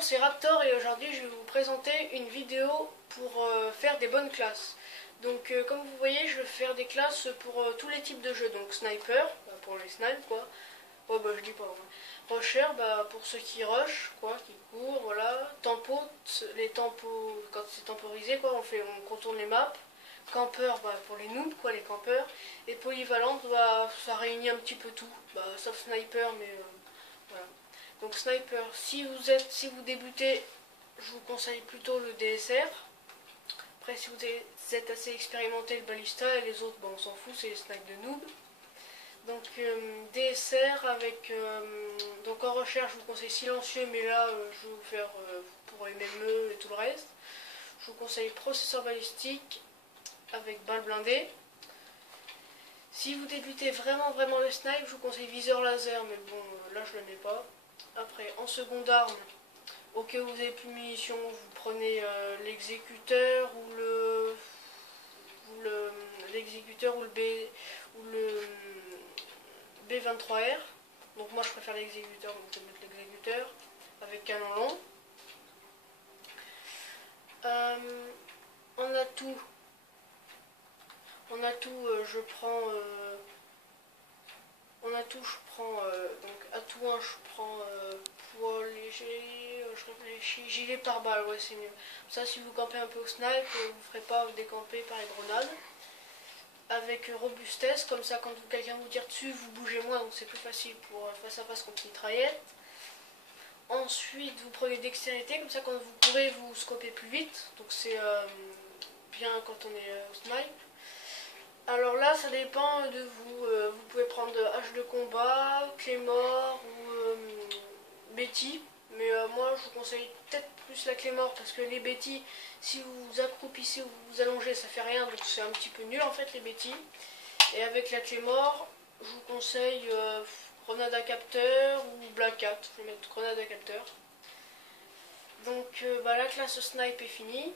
Bonjour, c'est Raptor et aujourd'hui je vais vous présenter une vidéo pour faire des bonnes classes. Donc comme vous voyez, je vais faire des classes pour tous les types de jeux. Donc sniper, pour les snipes quoi. Ouais bah je dis pas. Ouais. Rusher, bah pour ceux qui rush, quoi, qui courent, voilà. Tempo, les tempos, quand c'est temporisé quoi, on contourne les maps. Campeur, bah pour les noobs quoi, les campeurs. Et polyvalente, bah ça réunit un petit peu tout. Bah sauf sniper mais voilà. Donc sniper, si vous débutez, je vous conseille plutôt le DSR. Après si vous êtes assez expérimenté, le balista, et les autres, bon, on s'en fout, c'est les snipes de noob. Donc DSR avec donc en recherche, je vous conseille silencieux, mais là je vais vous faire pour les MME et tout le reste. Je vous conseille processeur balistique avec balle blindée. Si vous débutez vraiment le snipe, je vous conseille viseur laser, mais bon là je le mets pas. Après, en seconde arme, au cas où vous n'avez plus de munitions, vous prenez l'exécuteur l'exécuteur ou le B23R. Donc moi je préfère l'exécuteur, donc je vais mettre l'exécuteur avec canon long. En atout, je prends donc atout 1, je prends poids léger, je réfléchis, gilet pare-balles, ouais c'est mieux. Ça si vous campez un peu au snipe, vous ne ferez pas décamper par les grenades. Avec robustesse, comme ça quand quelqu'un vous tire dessus, vous bougez moins, donc c'est plus facile pour face à face contre mitraillette. Ensuite vous prenez dextérité, comme ça quand vous courez vous scopez plus vite, donc c'est bien quand on est au snipe. Alors là, ça dépend de vous. Vous pouvez prendre hache de combat, Claymore ou Betty. Mais moi, je vous conseille peut-être plus la Claymore parce que les Betty, si vous vous accroupissez ou vous vous allongez, ça fait rien. Donc c'est un petit peu nul en fait, les Betty. Et avec la Claymore, je vous conseille grenade à capteur ou Black Hat. Je vais mettre grenade à capteur. Donc la classe snipe est finie.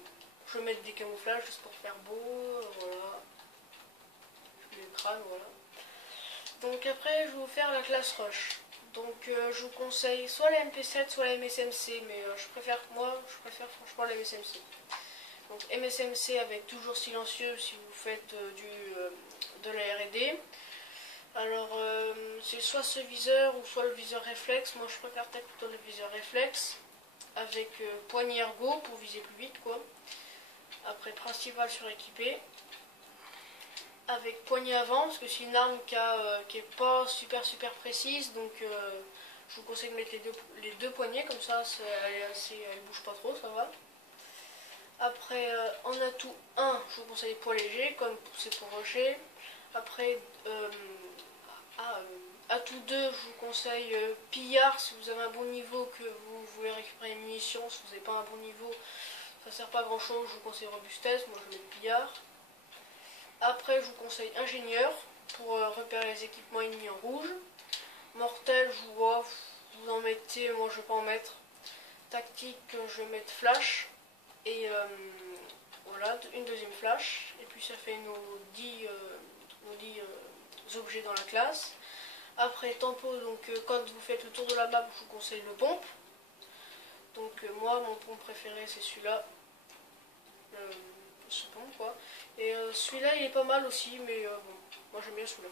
Je vais mettre des camouflages juste pour faire beau. Voilà. Crâne, voilà. Donc après je vais vous faire la classe rush. Donc je vous conseille soit la MP7 soit la MSMC, mais je préfère franchement la MSMC. Donc MSMC avec toujours silencieux si vous faites de la R&D. Alors c'est soit ce viseur ou soit le viseur réflexe. Moi je préfère peut-être plutôt le viseur réflexe avec poignée ergo pour viser plus vite quoi. Après principal suréquipé avec poignée avant parce que c'est une arme qui est pas super précise, donc je vous conseille de mettre les deux poignées comme ça, elle bouge pas trop, ça va. Après en atout 1, je vous conseille poids léger comme c'est pour rocher. Après atout 2, je vous conseille pillard si vous avez un bon niveau, que vous voulez récupérer une munition. Si vous n'avez pas un bon niveau, ça sert pas à grand chose, je vous conseille robustesse, moi je mets pillard. Après, je vous conseille ingénieur pour repérer les équipements ennemis en rouge. Mortel, je vous vois, vous en mettez, moi je vais pas en mettre. Tactique, je vais mettre flash. Et voilà, une deuxième flash. Et puis ça fait nos 10 objets dans la classe. Après, tempo, donc quand vous faites le tour de la map, je vous conseille le pompe. Donc moi, mon pompe préféré, c'est celui-là. Ce pompe quoi. Et celui-là il est pas mal aussi, mais bon, moi j'aime bien celui-là.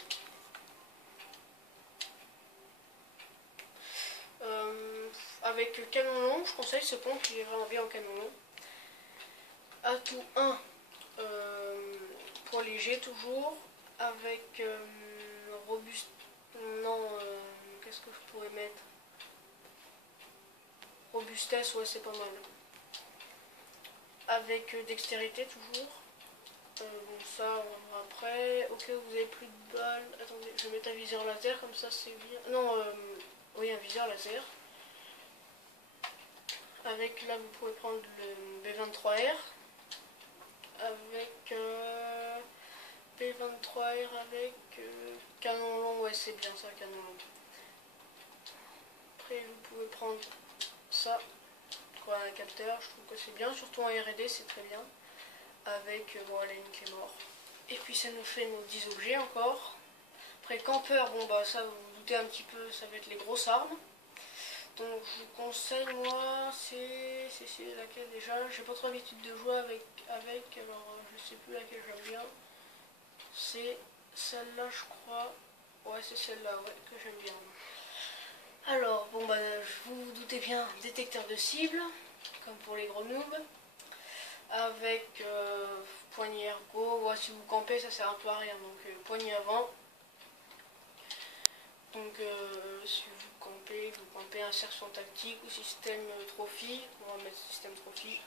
Avec canon long, je conseille ce pompe, il est vraiment bien en canon long. Atout 1, poids léger toujours, avec robuste. Non, qu'est-ce que je pourrais mettre? Robustesse, ouais, c'est pas mal. Avec dextérité toujours. Bon ça on verra après. Ok, vous avez plus de balles. Attendez, je vais mettre un viseur laser comme ça c'est bien. Non, oui, un viseur laser. Avec là vous pouvez prendre le B23R. Avec B23R avec canon long, ouais c'est bien ça, canon long. Après vous pouvez prendre ça. Un capteur, je trouve que c'est bien, surtout en R&D c'est très bien, avec voilà une clé mort. Et puis ça nous fait nos 10 objets encore. Après campeur, bon bah ça vous vous doutez un petit peu, ça va être les grosses armes. Donc je vous conseille, moi, c'est laquelle déjà? J'ai pas trop l'habitude de jouer avec, alors je sais plus laquelle j'aime bien. C'est celle-là, je crois. Ouais, c'est celle-là, ouais, que j'aime bien. Alors, bon bah, vous vous doutez bien, détecteur de cible, comme pour les gros noobs, avec poignée ergo. Ouais, si vous campez, ça sert un peu à rien, donc poignée avant. Donc si vous campez insertion tactique ou système trophy. On va mettre système trophy.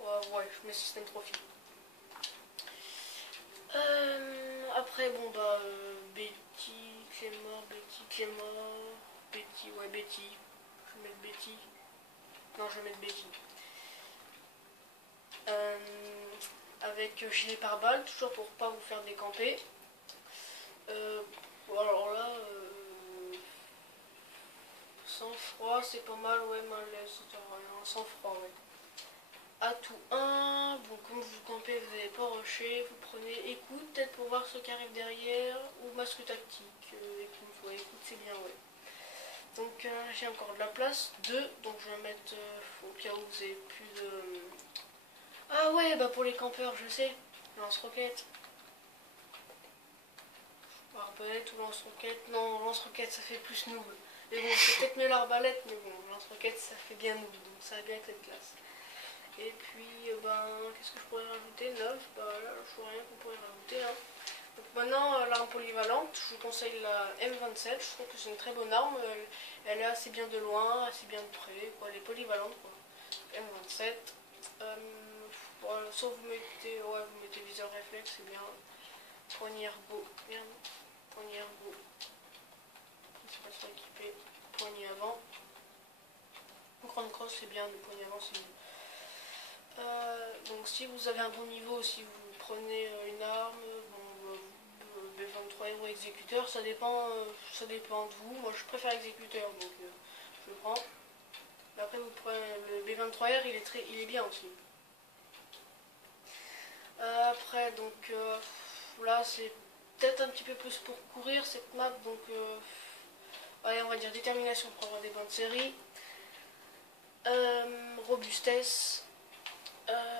Ouais, je mets système trophy. Après, bon bah, Betty, Clément, Betty, ouais, Betty. Je vais mettre Betty. Non, je vais mettre Betty. Avec gilet pare-balles, toujours pour pas vous faire décamper. Bon, alors là, sang froid, c'est pas mal, ouais, malaise, sang froid, ouais. Atout 1, bon, comme vous campez, vous n'allez pas rusher, vous prenez écoute, peut-être pour voir ce qui arrive derrière, ou masque tactique. Écoute, ouais, écoute, c'est bien, ouais. Donc j'ai encore de la place, 2, donc je vais mettre au cas où vous avez plus de... Ah ouais, bah pour les campeurs, je sais, lance-roquette. Arbalète ou lance-roquette, non, lance-roquette ça fait plus noob. Mais bon, c'est peut-être mieux l'arbalète, mais bon, lance-roquette ça fait bien noob, donc ça va bien avec cette classe. Et puis, ben, qu'est-ce que je pourrais rajouter? 9, bah là, je vois rien qu'on pourrait rajouter. Hein. Donc maintenant, l'arme polyvalente, je vous conseille la M27, je trouve que c'est une très bonne arme. Elle est assez bien de loin, assez bien de près, quoi. Elle est polyvalente, quoi. M27. Voilà, sauf vous mettez, ouais, vous mettez viseur réflexe, c'est bien. Poignée ergo, merde. Poignée ergo. Principation équipée. Poignée avant. Grande crosse, c'est bien, le poignée avant, c'est mieux. Donc si vous avez un bon niveau, si vous prenez une arme, bon, B23 ou exécuteur, ça dépend de vous. Moi je préfère exécuteur, donc je le prends. Mais après vous prenez le B23R, il est bien aussi. Après donc là c'est peut-être un petit peu plus pour courir cette map, donc allez, on va dire détermination pour avoir des bonnes séries. Robustesse.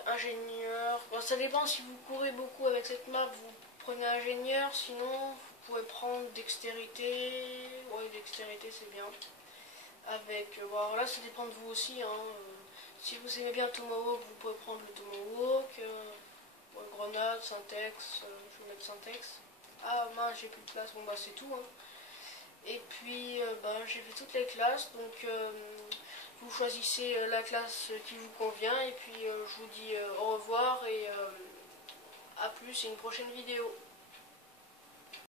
Ingénieur, bon, ça dépend si vous courez beaucoup avec cette map, vous prenez ingénieur, sinon vous pouvez prendre dextérité, ouais dextérité c'est bien, avec, bon alors là ça dépend de vous aussi, hein. Si vous aimez bien Tomahawk, vous pouvez prendre le Tomahawk, ouais, grenade, syntex, je vais mettre syntex, ah mince j'ai plus de place, bon bah c'est tout, hein. Et puis bah, j'ai fait toutes les classes, donc vous choisissez la classe qui vous convient et puis je vous dis au revoir et à plus et une prochaine vidéo.